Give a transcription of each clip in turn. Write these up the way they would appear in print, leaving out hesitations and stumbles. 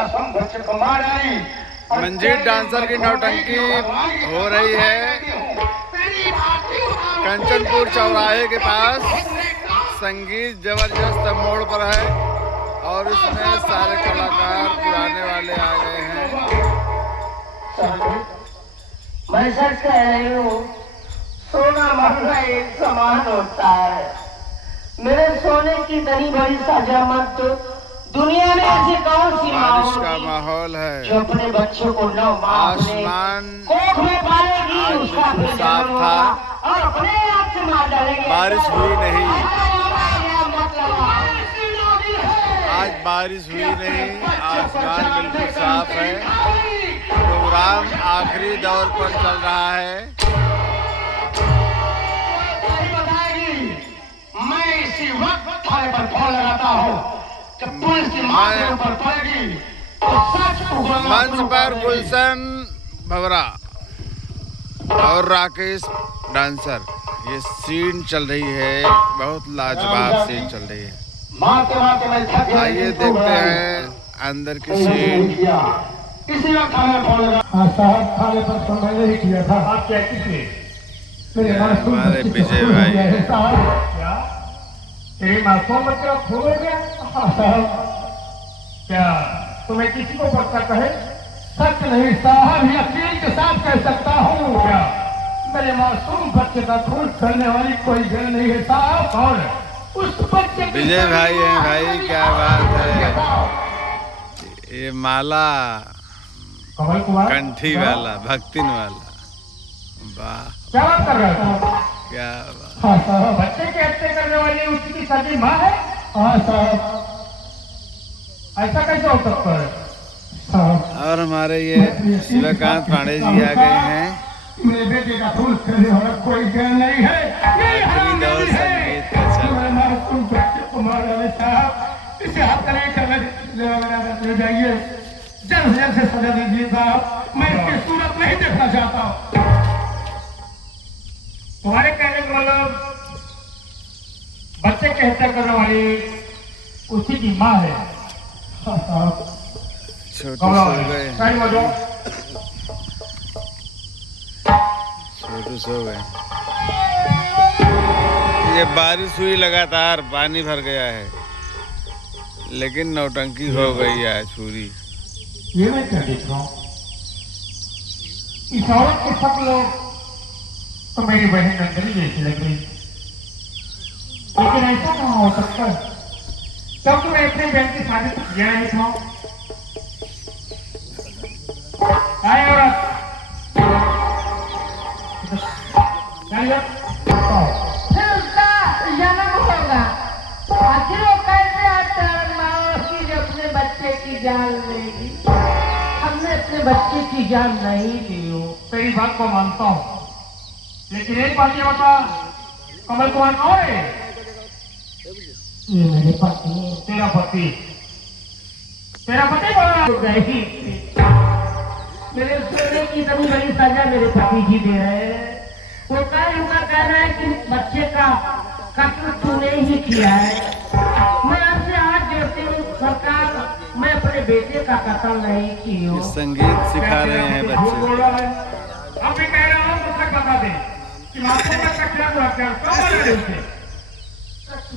मासूम बच्चे को मार डाली। मंजीत डांसर की नौटंकी हो रही है कंचनपुर चौराहे के पास। संगीत जबरदस्त मोड़ पर है और इसमें सारे कलाकार पुराने वाले आ गए हैं। मैं सच कह रही हूँ, सोना महंगा एक समान होता है। मेरे सोने की दनी भरी सजा मत दो। दुनिया में ऐसी कौन सी बारिश का माहौल है, जो अपने बच्चों को आसमान कोख में पालेगी, आज उसका बिल्कुल साफ था, और अपने आप से मार डालेंगे। बारिश हुई नहीं, आज बारिश हुई नहीं, आसमान बिल्कुल साफ है। प्रोग्राम आखिरी दौर पर चल रहा है। मैं इसी वक्त थाने पर फोन लगाता हूँ। जब पुलिस की मार के ऊपर पड़ेगी तो सच मंच पर गुलशन भवरा और राकेश डांसर, ये सीन चल रही है, बहुत लाजवाब सीन चल रही है। आइए देखते हैं अंदर की सीन। इसी वक्त हमें फोन लगा। हाँ साहब, थाने पर फोन मैंने ही किया था। आप क्या किसने? हमारे विजय भाई क्या तेरी मासूम बच्चा खो गया? हाँ साहब, क्या तुम्हें किसी को पता कहे? सच नहीं साहब, यकीन के साथ कह सकता हूँ। क्या मेरे मासूम बच्चे का खून करने वाली कोई जगह नहीं है साहब। कौन उस बच्चे? विजय भाई हैं भाई, क्या बात है। ये माला कमल कुमार कंठी वाला, भक्तिन वाला, वाह क्या बात कर रहे हो? क्या बात। हाँ साहब, बच्चे की हत्या करने वाली उसकी सगी माँ है। हाँ साहब, ऐसा कैसे हो सकता है साहब? और हमारे ये शिवकांत पांडे जी आ गए हैं। मेरे बेटे का खून करने वाला कोई गैर नहीं है। आखिरी दौर संगीत का चल रहा है। तुम बच्चे को मार डाले साहब, इसे हाथ कर ले जाइए, जल्द से जल्द से सजा दीजिए साहब। मैं इसकी सूरत नहीं देखना चाहता हूँ। तुम्हारे कहने का मतलब बच्चे की हत्या करने वाली उसी की माँ है। छोटू सो गए, छोटू सो गए। ये बारिश हुई लगातार, पानी भर गया है, लेकिन नौटंकी हो गई आज पूरी। ये मैं क्या देख रहा हूँ? इस औरत के सब लोग तो मेरी बहन नंदनी जैसी लग रही, लेकिन ऐसा कहाँ हो सकता है? तब तो मैं अपनी बहन की शादी को किया नहीं था। आए औरत, फिर उसका जन्म होगा। आखिर वो कैसे आत्मा की अपने बच्चे की जान लेगी? हमने अपने बच्चे की जान नहीं ली हो। तेरी बात को मानता हूँ, लेकिन एक बात ये बता, कमल कुमार कौन है? ये मेरे पति। तेरा पति? तेरा पति बोल रहा है? मेरे सोने की इतनी बड़ी सजा मेरे पति जी दे रहे हैं। वो कह रहा है कि बच्चे का कत्ल तूने ही किया है। मैं आपसे आज जोड़ती हूँ सरकार, मैं अपने बेटे का कत्ल नहीं की हूँ। संगीत सिखा रहे हैं बच्चे। बोल रहा है, अब भी कह रहा हूँ, तो बता दे कि मासूम बच्चा क्या हुआ, क्या कब बोल रहे थे?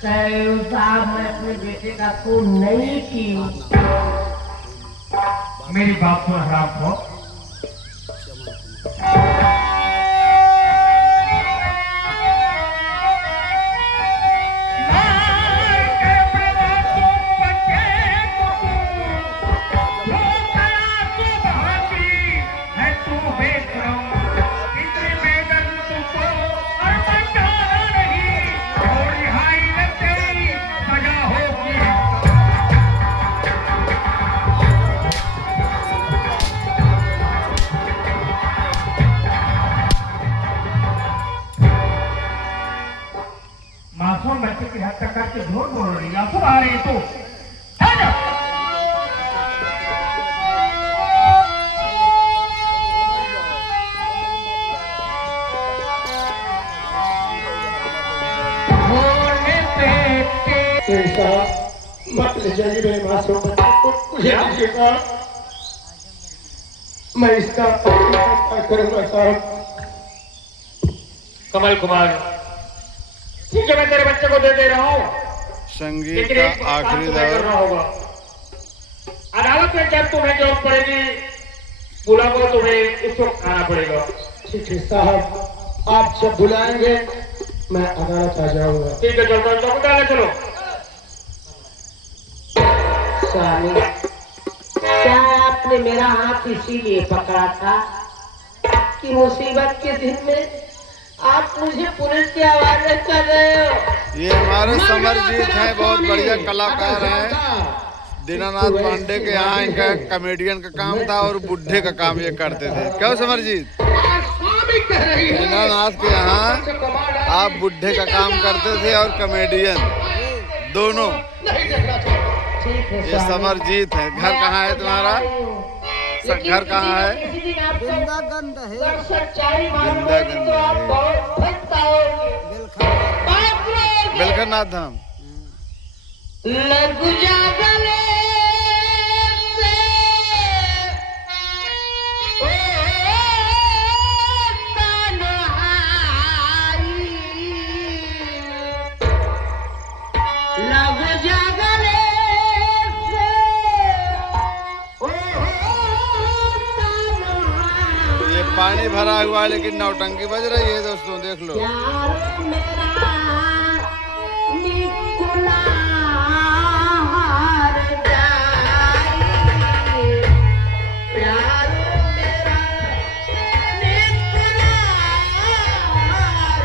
साहब, मैं अपने बेटे का खून नहीं की हूँ। मेरी बात सुन हराम को। मासूम बच्चे की हत्या करके झूठ बोल रही है, आंसू आ रही है तो मत ले जाइए मेरे मासूम बच्चे को। मुझे दीजिएगा, मैं इसका फैसला करूंगा साहब। कमल कुमार, ठीक है, मैं तेरे बच्चे को दे रहा हूँ, संगीत लेकिन का एक काम आखिरी तुम्हें दौर। करना होगा। अदालत में जब तुम्हें जॉब पड़ेगी, बुलाओ, तुम्हें उस वक्त आना पड़ेगा। ठीक है साहब, आप जब बुलाएंगे मैं अदालत आ जाऊंगा। ठीक है, चलो चलो चलो। स्वामी, क्या आपने मेरा हाथ इसीलिए पकड़ा था कि मुसीबत के दिन में आप मुझे पुलिस के हवाले कर रहे हो? ये हमारे समरजीत हैं, बहुत बढ़िया कलाकार हैं। दीनानाथ पांडे के यहाँ इनका कॉमेडियन का काम था और बुढ़े का काम ये करते थे। क्यों समरजीत? दीनानाथ के यहाँ आप बुढ़े का काम करते थे और कॉमेडियन दोनों। ये समरजीत है। घर कहाँ है तुम्हारा? घर कहाँ है? जिंदागंज है। बेलखरनाथ धाम। लग जा गले से, ओ तन्हाई, लग जा गले से, ओ तन्हाई। ये पानी भरा हुआ है लेकिन नौटंकी बज रही है दोस्तों, देख लो। प्यारो मेरा निकुला हार जाई, प्यारो मेरा निकुला हार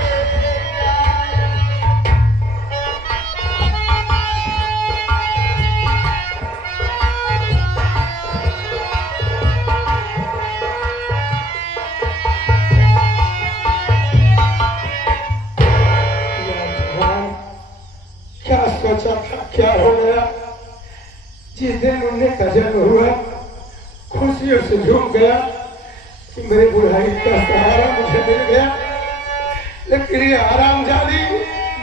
क्या सोचा था, क्या हो गया? जिस दिन उन्हें का जन्म हुआ, खुशियों से झूम गया कि मेरे बुढ़ाई का सहारा मुझे मिल गया। लेकिन ये हरामजादी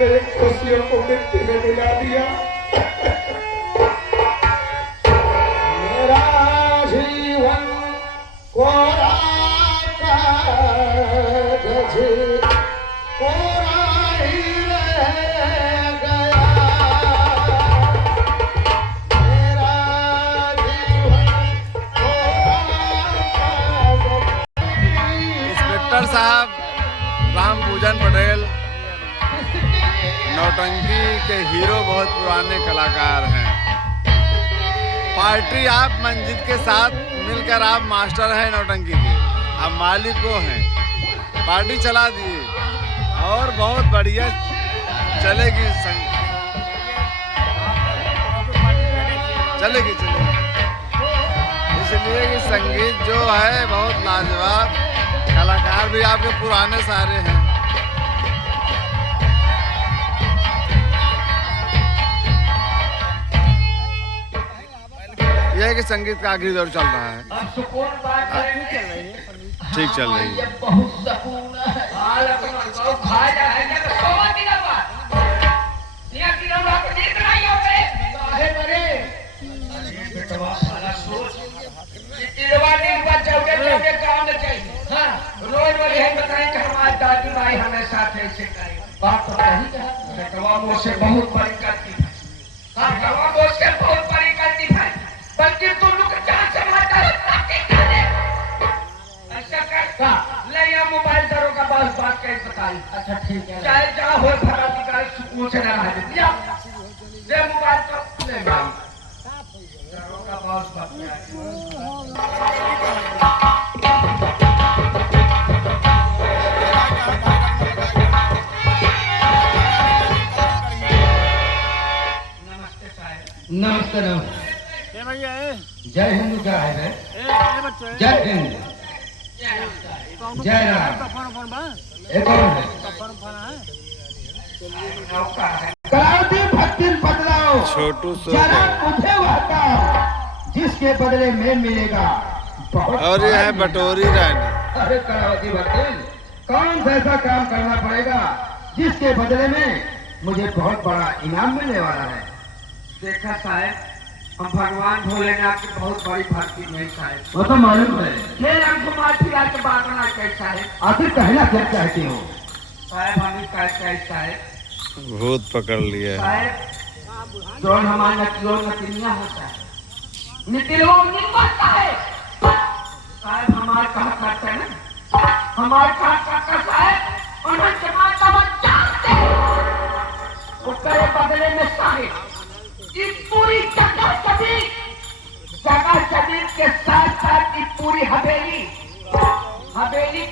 मेरे खुशियों को मिट्टी में मिला दिया। मेरा जीवन कोरा कागज, कोरा ही रह गया। मेरा जीवन कोरा कागज। इंस्पेक्टर साहब राम पूजन पटेल नौटंकी के हीरो, बहुत पुराने कलाकार हैं। पार्टी आप मंजित के साथ मिलकर आप मास्टर हैं नौटंकी के, आप मालिक को हैं। पार्टी चला दिए और बहुत बढ़िया चलेगी, चलेगी। इसलिए कि संगीत जो है बहुत लाजवाब, कलाकार भी आपके पुराने सारे हैं। यह है कि संगीत का आखिरी दौर चल रहा है। अब सुकून बात करेंगे। ठीक चल रही है। बहुत सुकून है। बहुत फायदा है क्या? तो सोवा की ना बात। यहाँ की ना बात देख रहा ही होते। काहे बने? अरे बेटवा साला सोच। इधर दिन पर चौके काम न चाहिए। हाँ, रोज वाले हैं बताएं कि हमारी दादी माई हमें साथ ऐसे करें। बात तो सही है। बेटवा मुझसे बहुत बड़ी गलती है। हाँ, बेटवा मुझसे बहुत बड़ी गलती है। बल्कि तुम लोग जान से मारता है, ताकि करे। ऐसा कर, ले ये मोबाइल दरों का बात कैसे बताई? अच्छा ठीक है। चाहे जहाँ हो भराती का सुकून से न रह जाती। ले मोबाइल तो ले भाई। दरों का बात नमस्ते नमस्ते। जय हिंद का है जय हिंद, जय राम। एक और है करावती भक्ति बदलाओ, छोटू सो जरा मुझे वह काम जिसके बदले में मिलेगा बहुत। और ये है बटोरी रानी। अरे करावती भक्ति, कौन सा ऐसा काम करना पड़ेगा जिसके बदले में मुझे बहुत बड़ा इनाम मिलने वाला है? देखा साहब, हम भगवान भोलेनाथ की बहुत बड़ी भक्ति में साहेब। वो तो मालूम है। ये घुमा फिरा के बागना कैसा है आखिर कहना क्या चाहती हो? साहेब? हमें कैसा है भूत पकड़ लिया है। साहेब? जो हमारा नकलो नकलियाँ होता है निकलो निकलता है साहेब। हमारे कहा करते हैं ना, हमारे कहा करता साहेब उन्होंने माता जानते उसके बदले में साहेब इस पूरी जगह जमीन के साथ साथ की पूरी हवेली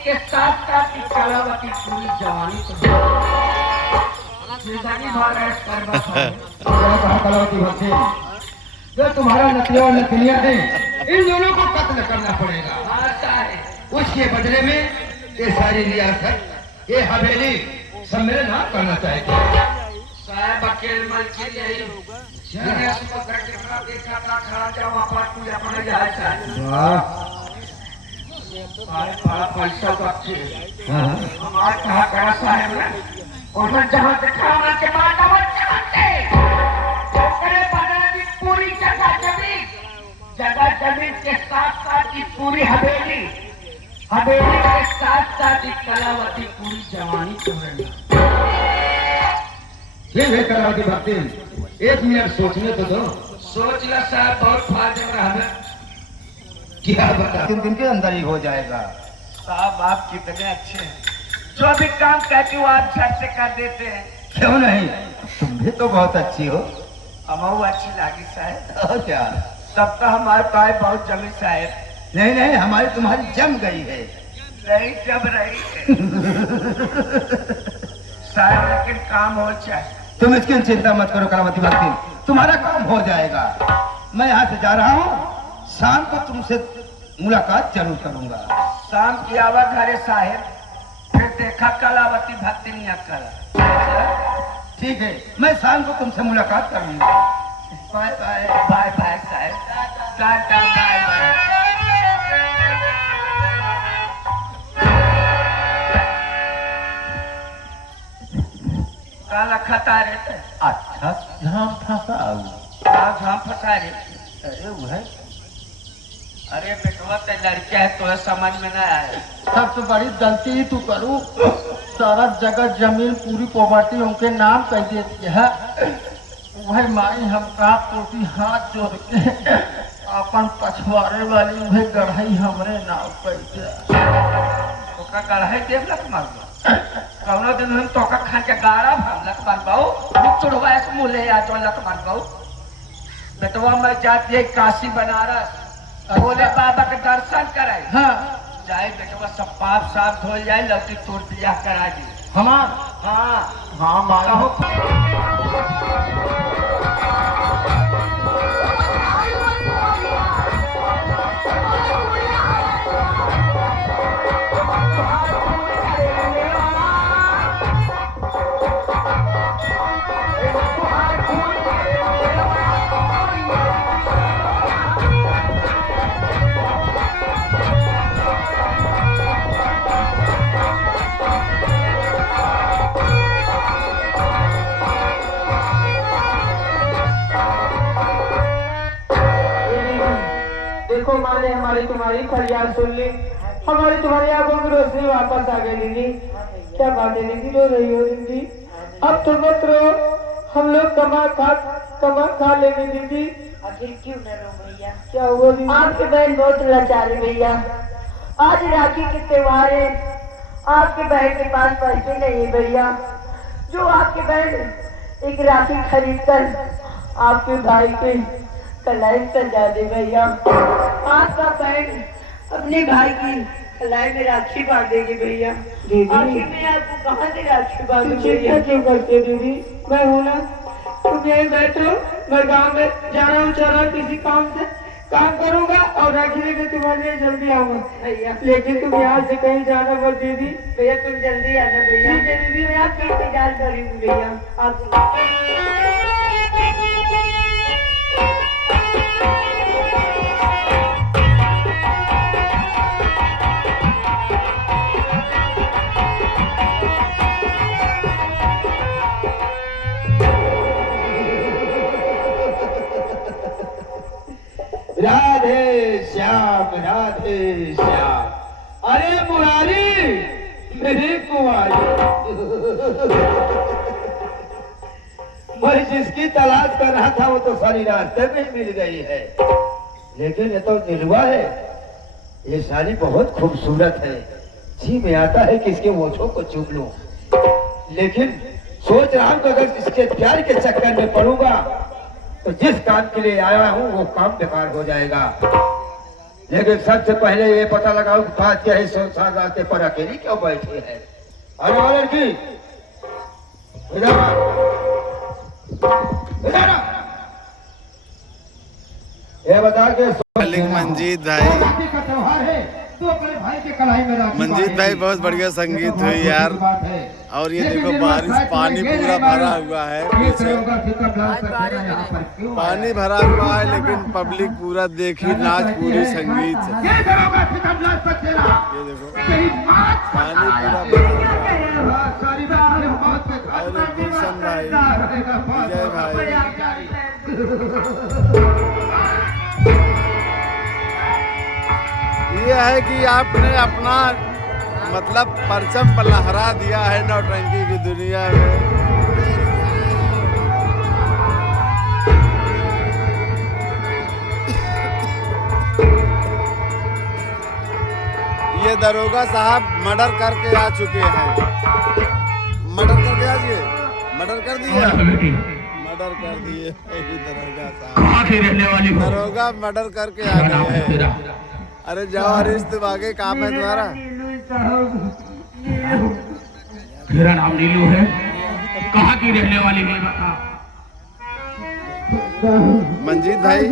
के साथ साथ की कलावती पूरी जवानी तो जिंदगी भर ऐश कर बस है। कहा कलावती भक्ति जो तुम्हारा नकली और नकलिया है इन दोनों को कत्ल करना पड़ेगा। आता है उसके बदले में ये सारी रियासत ये हवेली सम्मेलन आप करना चाहते हैं। साहब अकेले मलकी यही दुनिया से तो घर कितना देखा था खा जाओ वापस तू अपने जाए साहब। साहब बड़ा पैसा तो अच्छे हमारे कहा करा साहब ना और जहाँ दिखाने के बाद अब चाहते करे बदले की पूरी जगह जमीन के साथ साथ की पूरी हवेली के साथ साथ की कलावती पूरी जवानी तो है। ठीक है कलावती भक्ति एक मिनट सोचने तो दो। सोच ला साहब बहुत फायदे में रहा। क्या बता 3 दिन के अंदर ही हो जाएगा। साहब आप कितने अच्छे हैं, जो भी काम कहते हो आप झट से कर देते हैं। क्यों नहीं, तुम भी तो बहुत अच्छी हो। हम अच्छी लागी साहब। और क्या तब तो हमारे पास बहुत जमी साहब। नहीं नहीं हमारी तुम्हारी जम गई है। नहीं जब रही है साहब लेकिन काम हो जाए। तुम इसकी चिंता मत करो कलावती भक्ति तुम्हारा काम हो जाएगा। मैं यहाँ से जा रहा हूँ शाम को तुमसे मुलाकात जरूर करूंगा। शाम की आवा घरे साहेब फिर देखा कलावती भक्ति नहीं करा। ठीक है मैं शाम को तुमसे मुलाकात करूंगा। बाय बाय बाय बाय साहेब टाटा बाय बाय। काला खता रहते अच्छा झाम फंसा हम फंसा रहे। अरे वो है अरे बेटवा तो लड़किया है तो समझ में ना आए। सबसे बड़ी गलती ही तू करू सारा जगह जमीन पूरी प्रॉपर्टी उनके नाम कर देती है। वह माई हम का पोती हाथ जोड़ के अपन पछवाड़े वाली वह गढ़ाई हमरे नाम कर दे। ओका कढ़ाई देवलक मारलो कौनो दिन हम तोका खा के गाड़ा भरलक मारबाऊ चुड़वा से मुले आ जोलक मारबाऊ। बेटवा मैं जाती है काशी बनारस भोले बाबा के दर्शन कराए। हाँ जाए बेटवा सब पाप साफ धो जाए लौकी तोड़ बियाह करा दी। हमार हाँ हाँ मारा हो माँ ने हमारी तुम्हारी फरियाद सुन ली, हमारी तुम्हारी आंखों की रोशनी वापस आ गई। दीदी क्या बात है दीदी, रो रही हो दीदी? अब तो मत रो, हम लोग कमा खा लेंगे दीदी। आखिर क्यों न रो भैया? क्या हुआ दीदी? आपकी बहन बहुत लाचार है भैया। आज राखी के त्योहार है, आपके बहन के पास पैसे नहीं है भैया। जो आपकी बहन एक राखी खरीद कर आपके भाई के कलाई सजा दे भैया। आपका बहन अपने भाई की कलाई में राखी बांध देगी भैया। आखिर मैं आपको कहाँ से राखी बांधूं भैया? क्यों करते दीदी, मैं हूँ ना, तुम यही बैठो, मैं गाँव में जा रहा हूँ, चला किसी काम से काम करूंगा और राखी लेके तुम्हारे लिए जल्दी आऊंगा भैया। लेकिन तुम यहाँ से कहीं जाना मत दीदी। भैया तुम जल्दी आना भैया। ठीक है दीदी, मैं आपकी इंतजार करूंगी भैया। आप श्याम राधे श्याम। अरे मुरारी मेरी कुंवारी, मैं जिसकी तलाश कर रहा था वो तो सारी रास्ते में मिल गई है, लेकिन ये तो दिलवा है। ये साली बहुत खूबसूरत है, जी में आता है कि इसके मोछों को चूम लूं, लेकिन सोच रहा हूं कि अगर इसके प्यार के चक्कर में पड़ूंगा तो जिस काम के लिए आया हूं वो काम बेकार हो जाएगा। लेकिन सबसे पहले ये पता लगाओ कि बात क्या है, संसार रास्ते पर अकेली क्यों बैठी है। अरे वो लड़की इधर आ, इधर आ। ये बता के मालिक मंजीत भाई, का त्योहार है तो अपने भाई के कलाई में राखी मंजीत भाई बहुत बढ़िया संगीत हुई यार। और ये देखो बारिश, पानी पूरा भरा हुआ है पीछे, पानी भरा हुआ है लेकिन पब्लिक पूरा देखी नाच पूरी संगीत से। ये देखो पानी पूरा भरा हुआ है। और गुलशन भाई, विजय भाई, ये है कि आपने अपना मतलब परचम पर लहरा दिया है नौटंकी की दुनिया में। ये दरोगा साहब मर्डर करके आ चुके हैं, मर्डर करके आ गए, मर्डर कर दिया, मर्डर कर दिए दरोगा साहब, दरोगा मर्डर करके आ गए हैं। अरे जाओ अरिश्त आगे काम है तुम्हारा। मेरा नाम नीलू है, कहाँ की रहने वाली है बता। मंजीत भाई,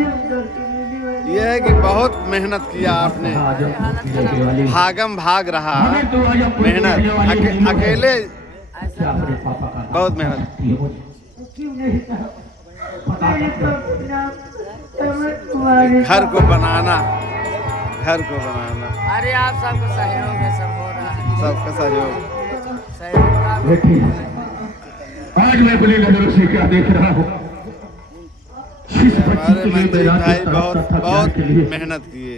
ये है कि बहुत मेहनत किया आपने, भागम भाग रहा मेहनत, अकेले बहुत मेहनत। घर को बनाना, घर को बनाना। अरे आप सबका सहयोग है, सब हो रहा है, सबका सहयोग। आज मैं बड़ी नजरों से क्या देख रहा हूँ। हमारे मंजीत भाई बहुत बहुत मेहनत किए।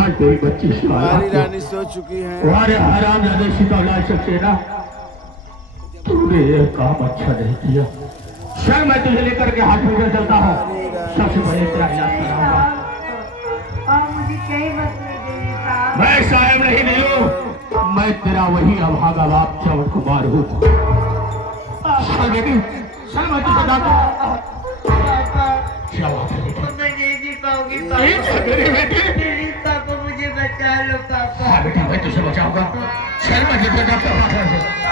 आज कोई बच्ची हमारी रानी सो चुकी है। हमारे हराम ज्यादा सितौला सक्सेना, तूने ये काम अच्छा नहीं किया। सर मैं तुझे लेकर के हॉस्पिटल चलता हूँ, सबसे पहले तेरा इलाज कराऊंगा। मैं साहब नहीं हूँ, मैं तेरा वही अभागा बाप चौड़ कुमार हूँ। चल बेटी, चल मैं तुझे बताता हूँ। मैं नहीं जी पाऊंगी बेटी, पापा, मुझे बचा लो पापा। हाँ बेटा मैं तुझे बचाऊंगा। चल मैं तुझे बताता हूँ।